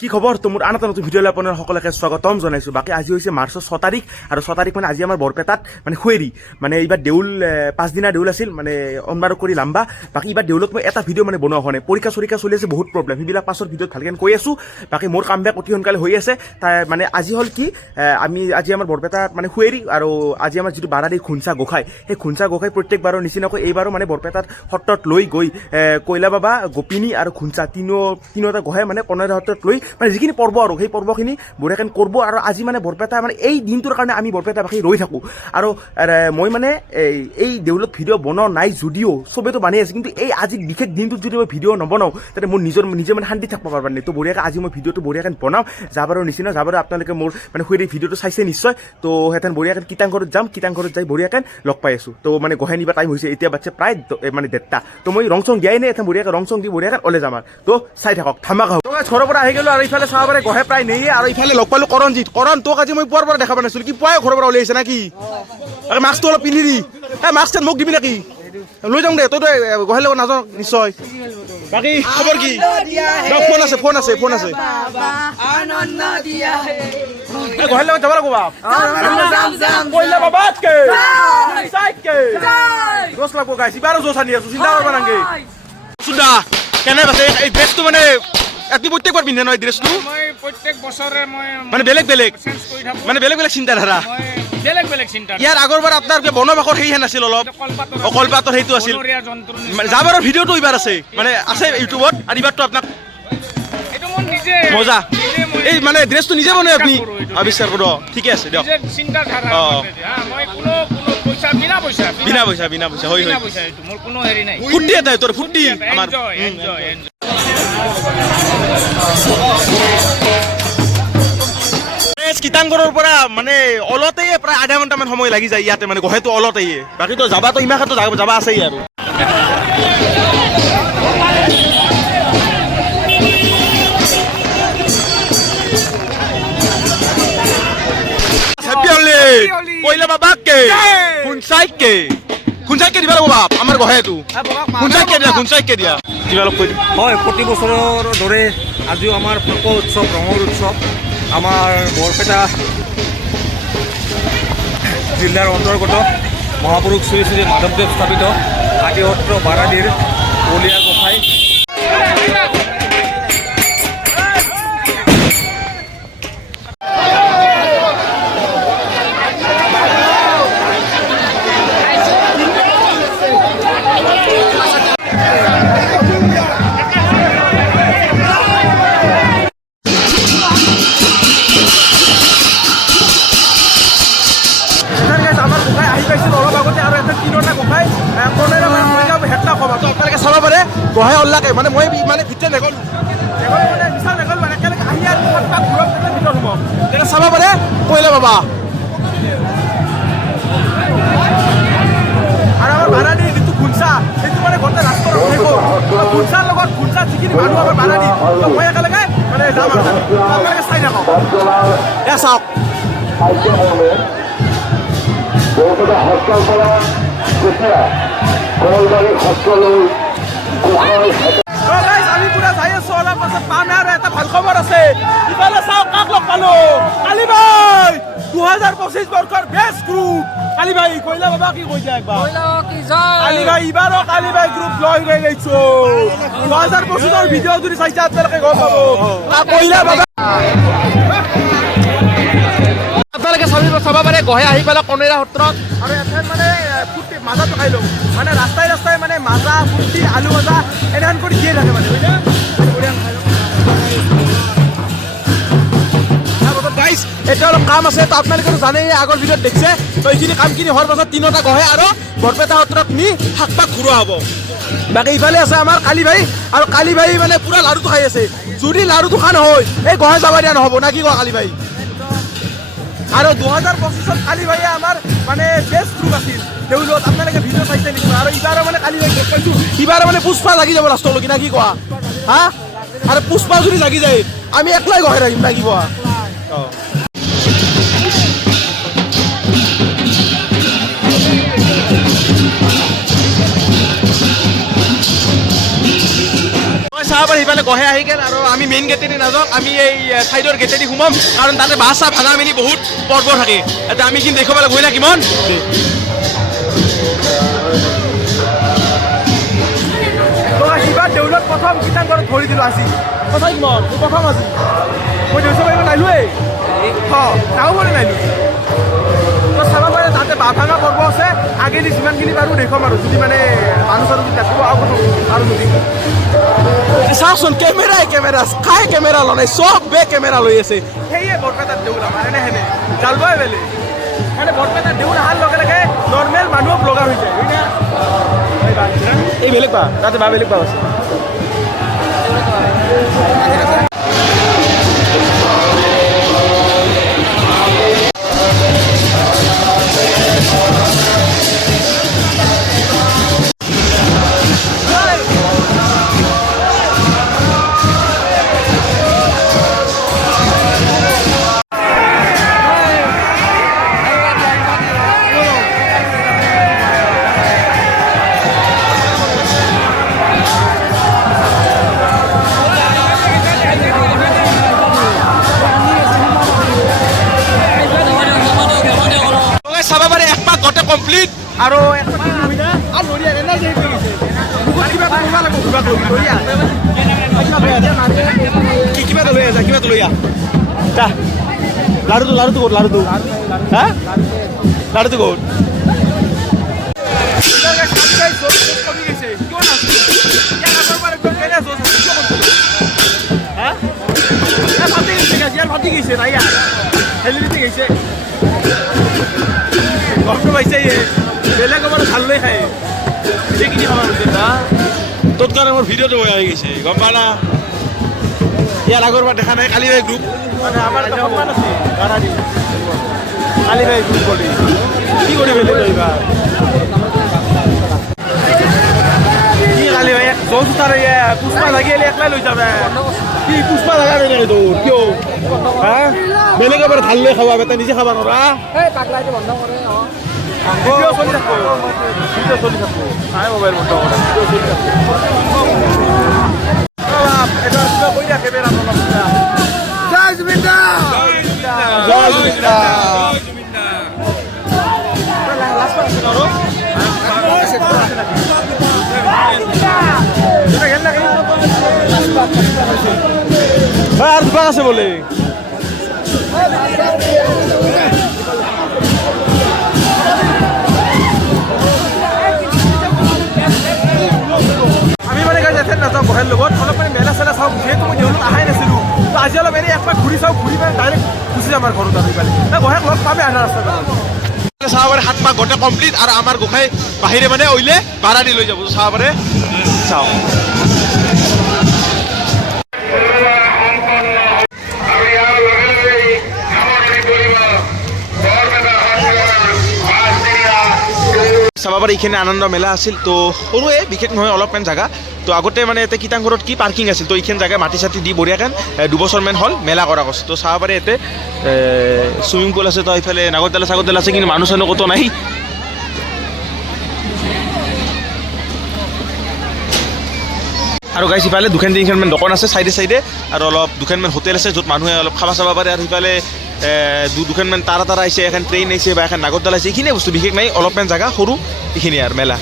কি খবৰ তো মোৰ আন এটা নতুন ভিডিঅ'লৈ আপোনাৰ সকলোকে স্বাগতম জনাইছোঁ। বাকী আজি হৈছে মাৰ্চৰ 6 তাৰিখ আৰু 6 তাৰিখ মানে আজি আমাৰ বৰপেটাত মানে খুৱেৰী মানে এইবাৰ দেউল 5 দিনা দেউল আছিল মানে অনবাৰ কৰি লাম্বা। বাকী এইবাৰ দেউলত মই এটা ভিডিঅ' মানে বনোৱা হোৱা নাই, পৰীক্ষা চৰীক্ষা চলি আছে, বহুত প্ৰব্লেম, সেইবিলাক পাছৰ ভিডিঅ'ত ভালকৈ কৈ আছোঁ। বাকী মোৰ কাম বেক অতি সোনকালে হৈ আছে। তাৰ মানে আজি হ'ল কি আজি আমাৰ বৰপেটাত মানে খুৱেৰী আৰু আজি আমাৰ যিটো বাৰাদি খুঞ্চা গোঁসাই, সেই খুঞ্চা গোঁসাই প্ৰত্যেকবাৰৰ নিচিনাকৈ এইবাৰো মানে বৰপেটাত সত্ৰত লৈ গৈ কৈলা বাবা, গোপিনী আৰু খুঞ্চা তিনিওটা গোঁসাই মানে কণেৰা সত্ৰত লৈ মানে যিখিনি পৰ্ব আৰু সেই পৰ্বখিনি বঢ়িয়াকৈ কৰিব। আৰু আজি মানে বৰপেটা মানে এই দিনটোৰ কাৰণে আমি বৰপেটাবাসী ৰৈ থাকোঁ। আৰু মই মানে এই দেউলত ভিডিঅ' বনোৱা নাই যদিও চবেতো বানি আছে, কিন্তু এই আজি বিশেষ দিনটোত যদি মই ভিডিঅ' নবনাওঁ তেতিয়া মোৰ নিজে মানে শান্তি থাকিব পাৰিব নাই। তো বঢ়িয়াকৈ আজি মই ভিডিঅ'টো বঢ়িয়াকৈ বনাওঁ, যাবাৰৰ নিচিনা যাবাৰো আপোনালোকে মোৰ মানে খুৰী ভিডিঅ'টো চাইছে নিশ্চয়। তো সেহেঁতেন বঢ়িয়াকৈ কীৰ্তনঘৰত যাম, কীৰ্তনঘৰত যাই বঢ়িয়াকৈ লগ পাই আছোঁ। তো মানে গোঁসাই নিবা টাইম হৈছে, এতিয়া বাচ্চা প্ৰায় মানে 1:30। তো মই ৰং চং দিয়াই নাই, এতিয়া বঢ়িয়াকৈ ৰং চং দি বঢ়িয়াকৈ ওলাই যাম। আৰু তো চাই থাকক ধামাকা হ'ব। ঘৰৰ পৰা আহি গ'লো আৰু ইফালে চাব পাৰে গোঁসাই প্ৰায় নেয়ে। আৰু ইফালে লগ পালোঁ কৰণজিৎ। কৰণ তোক আজি মই পুৱাৰ পৰা দেখা পোৱা নাছিলোঁ, কি পুৱাই ঘৰৰ পৰা ওলাই আহিছে নেকি? মাস্কটো অলপ পিন্ধি দি, মাস্কটো মোক দিবি নেকি? লৈ যাম দে, তইতো গোঁসাইৰ লগত নাযাওঁ নিশ্চয়। বাকী খবৰ কি? ফোন আছে গোঁসাইৰ লগত যাব লাগিব বাপ। কৈলা বাবাতকে জোচ লাগব গাইছ, ইবাৰো জোচ আনি আছো, চিন্তা কৰিব নালাগে। সুধা কেনে আছে এই ড্ৰেছটো? মানে এটি প্ৰত্যেকবাৰ পিন্ধে নহয় ড্ৰেছটো? মই প্ৰত্যেক বছৰে মই মানে বেলেগ চেঞ্জ কৰি থাকোঁ, মানে বেলেগ চিন্তাধাৰা। বেলেগ চিন্তা। ইয়াৰ আগৰবাৰ আপোনাৰ বনবাসৰ সেইহে নাছিল, অলপ কলপাতৰ সেইটো আছিল। যাবাৰৰ ভিডিঅ'টো এইবাৰ আছে, মানে আছে ইউটিউবত। আৰু এইবাৰটো আপোনাক মজা এই মানে ড্ৰেছটো নিজে বনাই আপুনি আৱিষ্কাৰ কৰোঁ। ঠিকে আছে দিয়ক। বিনা পইচা হয় মোৰ কোনো হেৰি নাই। ফুৰ্তি এটা তোৰ ফুৰ্তি আমাৰ। কীৰ্তনঘৰৰ পৰা মানে অলতে প্ৰায় আধা ঘণ্টামান সময় লাগি যায় ইয়াতে, মানে গোঁসাইটো অলতে। বাকীতো যাবাতো ইমানটো যাবা আছেই আৰু। কৈলা বাবাকে খুঞ্চাইকে দিবা লাগিব বাপ, আমাৰ গোঁসাইটো খুঞ্চাইকে দিয়া কিবা অলপ কৈ দিম। হয়, প্ৰতি বছৰৰ দৰে আজিও আমাৰ ফাকুৱা উৎসৱ, ৰঙৰ উৎসৱ আমাৰ বৰপেটা জিলাৰ অন্তৰ্গত মহাপুৰুষ শ্ৰী শ্ৰী মাধৱদেৱ স্থাপিত হাতী সত্ৰ বাৰাদিৰ কলীয়া গোঁসাই। গোঁসাই ওলাকে মানে মই মানে ভিতৰত নেগ'লো মানে বিচাৰ নেগ'লো, মানে একেলগে আহি আৰু ভিতৰত সোমাম তেতিয়া চাব পাৰে কৈলা বাবা। আৰু আমাৰ বাৰাদি যিটো খুঞ্চা, সেইটো মানে গোটেই ৰাষ্ট্ৰৰ খুঞ্চাৰ লগত খুঞ্চা যিখিনি মানুহ আমাৰ বাৰাদি, মই একেলগে মানে যাম আৰু আপোনালোকে চাই থাকক। চাওক আমি পুৰা যাই আছো, অলপ পাছত পাম। আৰু এটা ভাল খবৰ আছে, ইফালে চাওক কাক লগ পালো, কালি ভাই 2025 বৰ্ষৰ বেষ্ট গ্ৰুপ কালি ভাই। কৈলা বাবা কি কৈ দিয়া একবাৰ? কালি ভাই এইবাৰো কালি ভাই গ্ৰুপ লৈ গৈছো। 2025ৰ ভিডিঅ' যদি চাইছে আপোনালোকে গম পাব কৈলা বাবা। আপোনালোকে চাব পাৰে গোঁসাই আহি পেলাই কণেৰা সত্ৰত। আৰু এঠাইত মানে ফুৰ্তি মাজা খাই লওঁ, মানে ৰাস্তাই মানে মাজা ফুৰ্তি আলু ভাজা এনেহেন কৰি দিয়ে থাকে মানে। গাইজ এতিয়া অলপ কাম আছে, তো আপোনালোকেতো জানেই, আগৰ ভিডিঅ'ত দেখিছে। তো এইখিনি কামখিনি হোৱাৰ পাছত তিনিওটা গোঁসাই আৰু বৰপেটা সত্ৰত নি শাক পাক ঘূৰোৱা হ'ব। বাকী ইফালে আছে আমাৰ কালি ভাই, আৰু কালি ভাই মানে পুৰা লাড়ুটো খাই আছে। যদি লাড়ুটো খা নহয় এই গোঁসাই যাব দিয়া নহ'ব না কি কোৱা কালি ভাই? আৰু 2025ত কালি ভাইয়ে আমাৰ মানে বেষ্ট গ্ৰুপ আছিল দেউলত, আপোনালোকে ভিডিঅ' চাইছে নেকি? আৰু ইবাৰো মানে কালি ভাই গম পাইছোঁ, ইবাৰো মানে পুষ্পা লাগি যাব লাষ্টলৈকে না কি কোৱা? হা, আৰু পুষ্পা যদি লাগি যায় আমি একলাই গোঁসাই ৰাখিম না কি কোৱা? চাব পাৰি সিফালে গহে আহি গ'ল আৰু আমি মেইন গেটেদি নাযাওঁ আমি এই চাইডৰ গেটেদি সোমাম কাৰণ তাতে বাঁহ চাহ ভাঙা মেলি বহুত পৰ্ব থাকে এতিয়া আমি কিন্তু দেখুৱাব গৈ না কিমান সিবাৰ দেউলত প্ৰথম কীৰ্তনঘৰত ধৰি দিলোঁ আজি সঁচাই কিমান প্ৰথম আজি মই দেউচ পাৰিব নাইলোৱেই তাও মানে নাইলোঁ তো চাব পাৰে তাতে বাঁহ ভাঙা পৰ্ব আছে আগেদি যিমানখিনি পাৰোঁ দেখুৱাম আৰু যদি মানে মানুহ চানুহ যদি থাকিব আৰু প্ৰথম আৰু যদি চাওকচোন কেমেৰা কাই কেমেৰা লনাই চবে কেমেৰা লৈ আছে সেয়ে বৰপেটাত দেউল আমাৰ এনে হেনে জালবই বেলেগ মানে বৰপেটাত দেউল অহাৰ লগে লগে নৰ্মেল মানুহক লগা হৈ যায় এই বেলেগ বা তাতে বা বেলেগ বা আছে চাব পাৰে এক পাক গোটেই কমপ্লিট আৰু কিবা লৈ আছা কিবা লৈ আহ লাড়ুটো ক'ত লাড়ুটো হা লাড়ুটো ক'ত ফাটি গৈছে নাইয়া হেলিতে গৈছে গমটো পাইছে বেলেগ মানে ভাল লৈ খায় সেইখিনি খাব তোৰ কাৰণে মোৰ ভিডিঅ'টো হৈ আহি গৈছে গম পা না ইয়াৰ আগৰ পৰা দেখা নাই কালি ভাই গ্ৰুপ মানে আমাৰ সন্মান আছে কালি ভাই গ্ৰুপ কৰি কি কৰি বেলেগ এইবাৰ কি কালি ভাই দোষ তাৰ পুষ্পা লাগি আহিলে একলাই লৈ যাবে কি পুষ্পা লগা নাই নেকি তোৰ কিয় হা বেলেগৰ পৰা ভাল লৈ খাবা বেটা নিজে খাবা নৰা ভিডিঅ' চলি থাকো চাই মোবাইল বন্ধ কৰে ভিডিঅ' চলি থাকো জয় জুবিন দা জয় জুবিন দা আৰ দোকান আছে বলে আমি মানে গাড়ী যাতে নাযাওঁ বহেৰ লগত অলপ মানে মেলা চেলা চাওঁ যিহেতু মই দেউলত আহাই নাছিলোঁ তো আজি অলপ এনেই একবাৰ ঘূৰি চাওঁ ঘূৰি মানে ডাইৰেক্ট গুচি যাম আৰু ঘৰত আৰু ইফালে বহেক লগ পামে আধা ৰাস্তাত চাব পাৰে 7 মাহ গোটেই কমপ্লিট আৰু আমাৰ গোসাঁই বাহিৰে মানে অইলে ভাড়া দি লৈ যাব চাব পাৰে চাওঁ চাব পাৰে এইখিনি আনন্দ মেলা আছিল তো সৰুৱে বিশেষ নহয় অলপমান জেগা তো আগতে মানে ইয়াতে কীৰ্তনঘৰত কি পাৰ্কিং আছিল তো এইখিনি জেগা মাটি চাটি দি বঢ়িয়াকৈ 2 বছৰমান হ'ল মেলা কৰা কৈছে তো চাব পাৰে ইয়াতে চুইমিং পুল আছে তো এইফালে নাগৰদলা আছে কিন্তু মানুহ চানুহ ক'তো নাই আৰু গাইছ ইফালে 2-3খন দোকান আছে চাইডে আৰু অলপ 2খনমান হোটেল আছে য'ত মানুহে অলপ খাব চাব পাৰে আৰু সিফালে 2খনমান তাৰা আহিছে এখন ট্ৰেইন আহিছে বা এখন নাগৰদলা আছে এইখিনিয়ে বস্তু বিশেষ নাই অলপমান জেগা সৰু এইখিনি আৰু মেলা